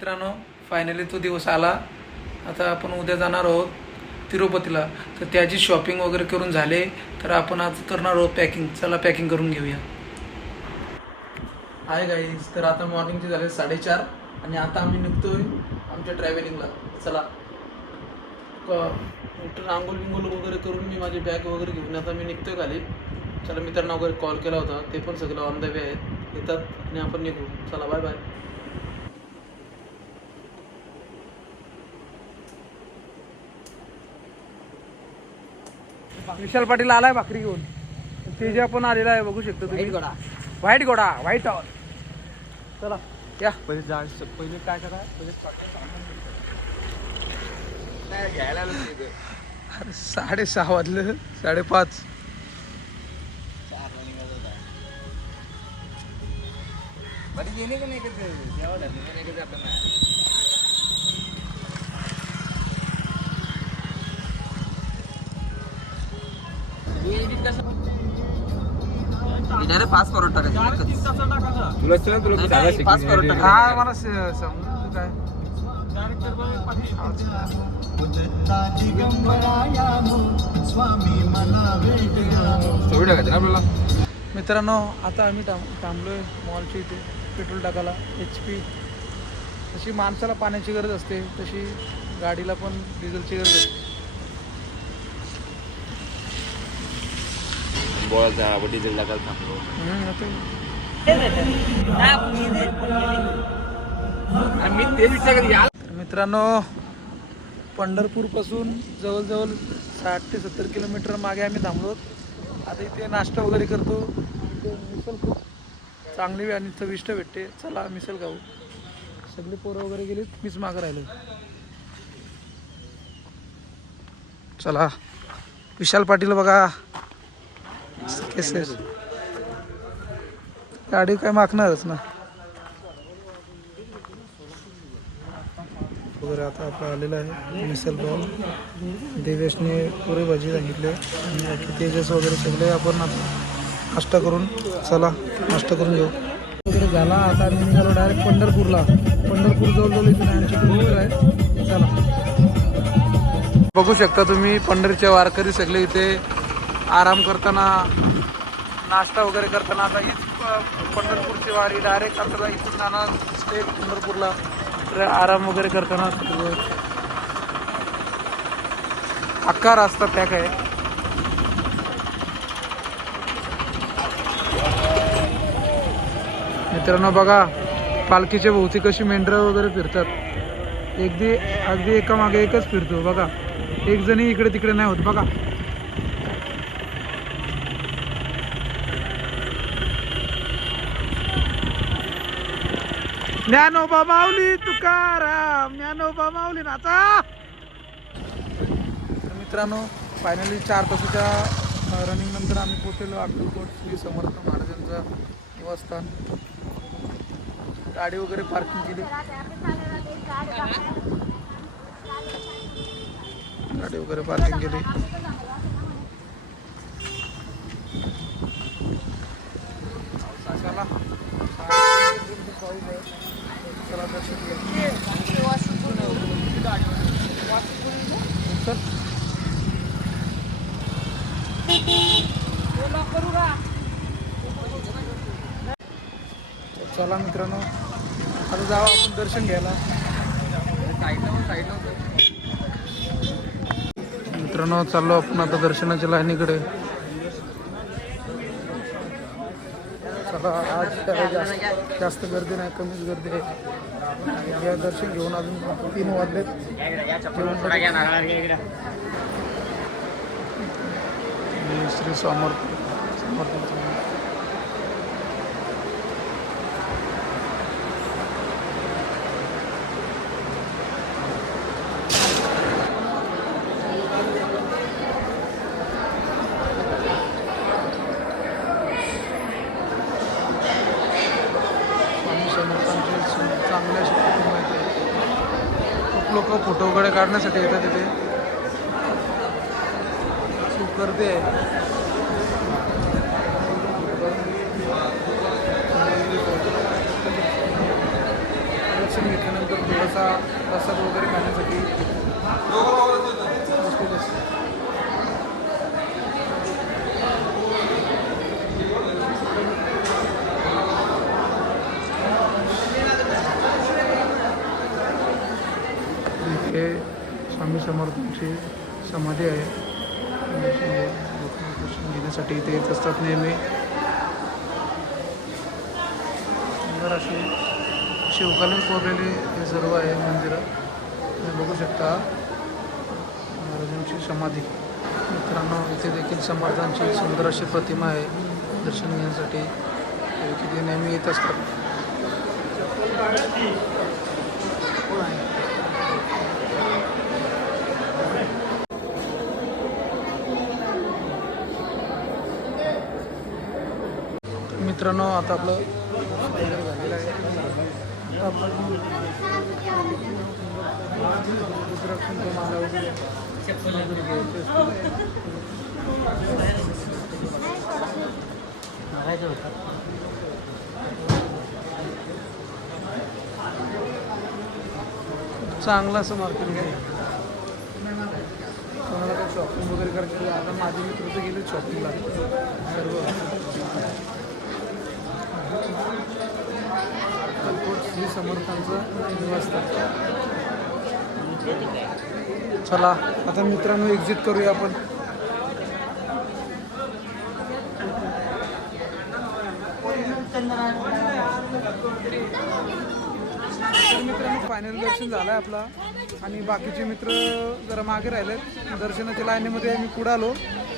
मित्रांनो फायनली तो दिवस आला. आता आपण उद्या जाणार आहोत तिरुपतीला. तर त्याची शॉपिंग वगैरे करून झाले. तर आपण आज करणार आहोत पॅकिंग चला पॅकिंग करून घेऊया. हाय गाईज तर आता मॉर्निंगचे झाले साडेचार आणि आता आम्ही निघतोय आमच्या ट्रॅव्हलिंगला चला. रांगोल बिंगोल वगैरे करून मी माझी बॅग वगैरे घेऊन आता मी निघतोय खाली. चला मित्रांना वगैरे कॉल केला होता. ते पण सगळं ऑन द वे आहेत. येतात आणि आपण निघू. चला बाय बाय विशाल पाटील आलाय भाकरी घेऊन. तेजा पण आलेला आहे बघू शकतो तुम्ही. व्हाईट घोडा व्हाईट टॉवर चला या. पहिले जा पहिले काय करा? पहिले घ्यायला अरे साडेसहा वाजले. साडेपाच. पाच करोड टाकायचे तुला चल तुला नाही, नाही, पाच करोड टाका. हा मला स- काय? स्टोरी टाकायची ना आपल्याला? मित्रांनो आता आम्ही थांब थांबलोय मॉलच्या इथे पेट्रोल टाकायला एच पी तशी माणसाला पाण्याची गरज असते तशी गाडीला पण डिझेलची गरज असते. बोळाचा आपण डिझेल टाकायला थांबलो मी ते विचार कधी तर मित्रांनो पंढरपूरपासून जवळजवळ साठ ते सत्तर किलोमीटर मागे आम्ही थांबलो. आता इथे नाश्ता वगैरे करतो. इथे मिसल खूप चांगली आणि चविष्ट भेटते. चला मिसल खाऊ. सगळे पोरं वगैरे गेली मीच मागं राहिलो चला. विशाल पाटील बघा. केसेस. गाडी काय मागणारच ना. वगैरे आता आपला आलेला आहे. मिसल पाव देवेशने पुरी भाजी सांगितली. आणि बाकी तेजस वगैरे सगळे आपण आता नाश्ता करून चला नाश्ता करून घेऊ. वगैरे झाला. आता आम्ही निघालो डायरेक्ट पंढरपूरला. पंढरपूर जवळजवळ इथून ऐंशी किलोमीटर आहे. चला. बघू शकता तुम्ही पंढरीचे वारकरी सगळे इथे आराम करताना नाश्ता वगैरे करताना आता हीच पंढरपूरची वारी डायरेक्ट आपल्याला इथून जाणार स्टे पंढरपूरला तर आराम वगैरे करताना अक्का अख्खा रास्ता पॅक आहे. मित्रांनो बघा पालखीच्या भोवती कशी मेंढरं वगैरे फिरतात. अगदी अगदी एका मागे एकच फिरतो बघा. एक जणी इकडे तिकडे नाही होत बघा. ज्ञानोबा माऊली तुकाराम ज्ञानोबा माऊली नाचा. मित्रांनो फायनली चार तासाच्या रनिंग नंतर आम्ही पोहोचलेलो अक्कलकोट श्री समर्थ महाराजांचं निवासस्थान गाडी वगैरे पार्किंग केली. गाडी वगैरे पार्किंग केली चला चला दर्शन घेऊ. चल. तर चला मित्रांनो आता जाऊ आपण दर्शन घ्यायला. मित्रांनो चाललो आपण आता दर्शनाच्या लाईनीकडे. चला आज काय जास्त गर्दी नाही कमीच गर्दी आहे. या दर्शन घेऊन अजून तीन वाजलेत. श्री समर्थ समर्थांचं मंदिर. स्वामी समर्थांची सु- चांगली अशी कुटुंब आहे ते. खूप लोक फोटो वगैरे काढण्यासाठी येतात तिथे. खूप गर्दी आहे दर्शन घेतल्यानंतर थोडासा प्रसाद वगैरे खाण्यासाठी बसलेले असतात. हे स्वामी समर्थांची समाधी आहे. दर्शन घेण्यासाठी इथे येत असतात नेहमी. सुंदर अशी शिवकालीन कोरलेली हे सर्व आहे मंदिरं. तुम्ही बघू शकता महाराजांची समाधी. मित्रांनो इथे देखील समर्थांची सुंदर अशी प्रतिमा आहे दर्शन घेण्यासाठी. तिथे नेहमी येत असतात. मित्रांनो आता आपलं वगैरे झालेलं आहे आता आपण रुद्राक्षांच्या माला वगैरे वगैरे घ्यायचे असतील. चांगलं असं मार्केट आहे. कोणाला काही शॉपिंग वगैरे करायची आता माझे मित्र तर गेले शॉपिंगला सर्व. श्री समर्थांचं निवासस्थान चला आता मित्रांनो एक्झिट करूया आपण तर मित्रांनो फायनल दर्शन झालं आहे आपला. आणि बाकीचे मित्र जरा मागे राहिलेत. दर्शनाच्या लाईनीमध्ये मी पुढे आलो.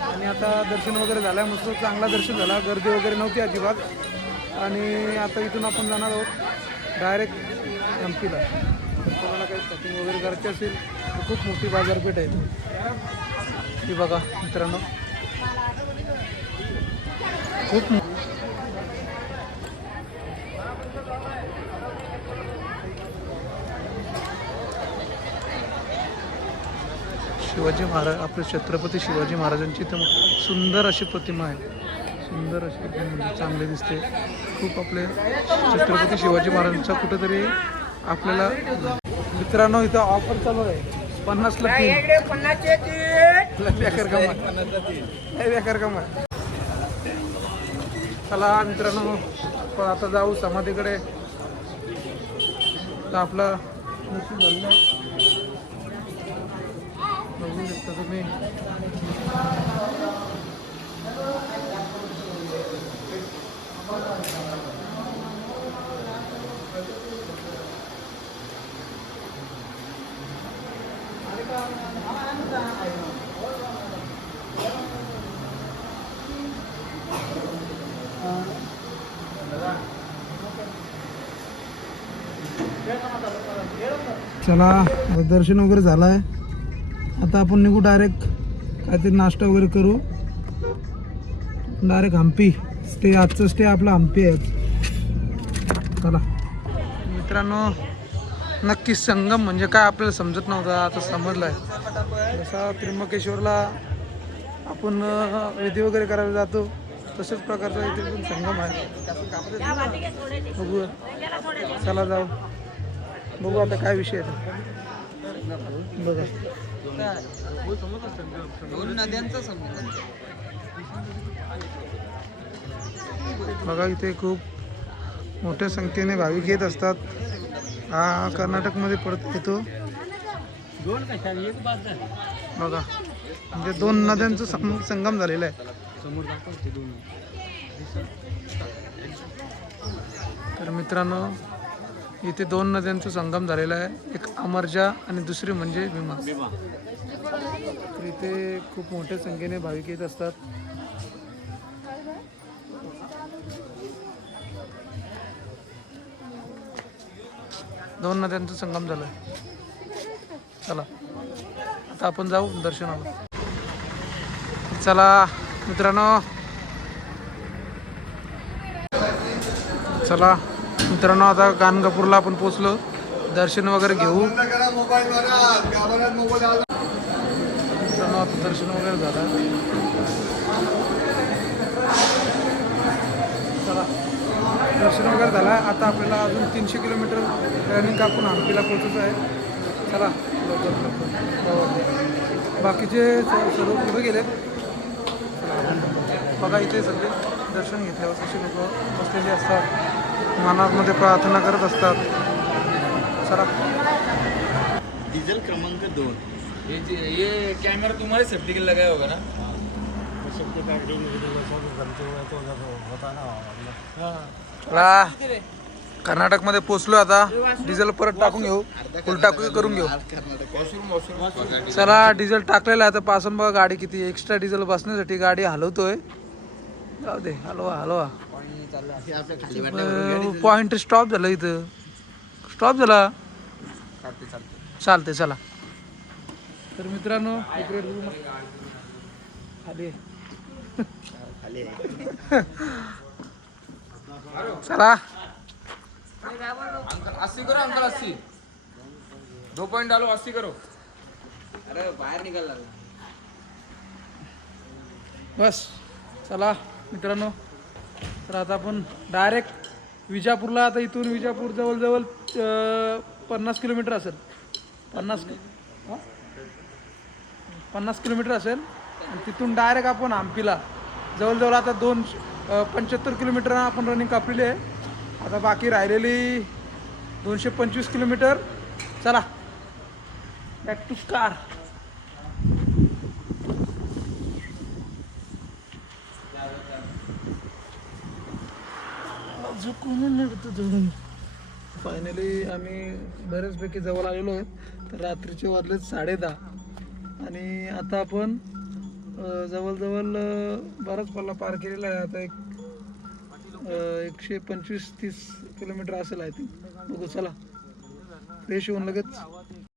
आणि आता दर्शन वगैरे झालं आहे मस्त चांगला दर्शन झाला. गर्दी वगैरे नव्हती अजिबात. आणि आता इथून आपण जाणार आहोत. डायरेक्ट एम पीला तर कोणाला काही शॉपिंग वगैरे करायची असेल तर खूप मोठी बाजारपेठ आहे. इथे. ही बघा मित्रांनो. खूप शिवाजी महाराज आपले छत्रपती शिवाजी महाराजांची इथं सुंदर अशी प्रतिमा आहे. सुंदर अशी चांगली दिसते. खूप आपले छत्रपती शिवाजी महाराजांचा कुठंतरी आपल्याला मित्रांनो इथं ऑफर चालू आहे. पन्नासला बेकार काम काम चला मित्रांनो आपण आता जाऊ समाधीकडे. तर आपला बघू शकता तुम्ही. चला दर्शन वगैरे झालं आहे आता आपण निघू डायरेक्ट काहीतरी नाश्ता वगैरे करू. डायरेक्ट हम्पी. स्टे आजचं स्टे आपला हम्पी आहे. चला. मित्रांनो नक्की संगम म्हणजे काय आपल्याला समजत नव्हतं आता समजलं आहे जसा त्र्यंबकेश्वरला आपण विधी वगैरे करायला जातो तशाच प्रकारचा इथे पण संगम आहे. बघू चला जाऊ. बघू आता काय विषय आहे. बघा. बघा इथे खूप मोठ्या संख्येने भाविक येत असतात. हा कर्नाटकमध्ये पडत येतो. बघा. म्हणजे दोन नद्यांचं संगम झालेला आहे. तर मित्रांनो इथे दोन नद्यांचा संगम झालेला आहे. एक अमरजा आणि दुसरी म्हणजे भीमा. तर इथे खूप मोठ्या संख्येने भाविक येत असतात. दोन नद्यांचा संगम झाला. चला. आता आपण जाऊ दर्शनाला. चला मित्रांनो. चला. मित्रांनो आता गाणगापूरला आपण पोचलो दर्शन वगैरे घेऊ. मित्रांनो आता दर्शन वगैरे झालं. चला. दर्शन वगैरे झालं. आहे आता आपल्याला अजून तीनशे किलोमीटर रनिंग कापून हम्पीला पोचत आहे. चला. लवकर बाकीचे सर्व पुढे गेले. बघा इथे सगळे दर्शन घेतल्यावर असे लोक बसलेले असतात. मनामध्ये प्रार्थना करत असतात. चला. डीजल क्रमांक दोन. जे- ये कैमरा तुम्हारे सेफ्टी के लिए लगाया होगा ना? चला. कर्नाटकमध्ये पोचलो आता. डिझेल परत टाकून घेऊ. फुल टाकू करून घेऊ. चला डिझेल टाकलेलं आहे. आता पासून बघा गाडी किती एक्स्ट्रा डिझेल बसण्यासाठी गाडी हलवतोय. जाऊ दे. हलवा हलवा. हे आपल्या खाली वाटलं पॉइंट स्टॉप झालं इथं. स्टॉप झाला? चालते चला. तर मित्रांनो खाली. चला. अस्सी करो अंकल अस्सी. दो पॉइंट डालो अस्सी करो. अरे बाहेर निघाला. बस. चला मित्रांनो. तर आता आपण डायरेक्ट विजापूरला आता इथून विजापूर जवळजवळ पन्नास किलोमीटर असेल. पन्नास पन्नास किलोमीटर असेल. आणि तिथून डायरेक्ट आपण हम्पीला जवळजवळ आता दोन पंच्याहत्तर किलोमीटर आपण रनिंग कापलेली आहे. आता बाकी राहिलेली दोनशे पंचवीस किलोमीटर. चला. बॅक टू कार फायनली आम्ही बऱ्याचपैकी जवळ आलेलो आहे. तर रात्रीचे वाजले साडे दहा. आणि आता आपण जवळजवळ बराच पल्ला पार केलेला आहे. आता एक एकशे पंचवीस तीस किलोमीटर असेल आहे ती बघू चला. फ्रेश होऊन लगेच.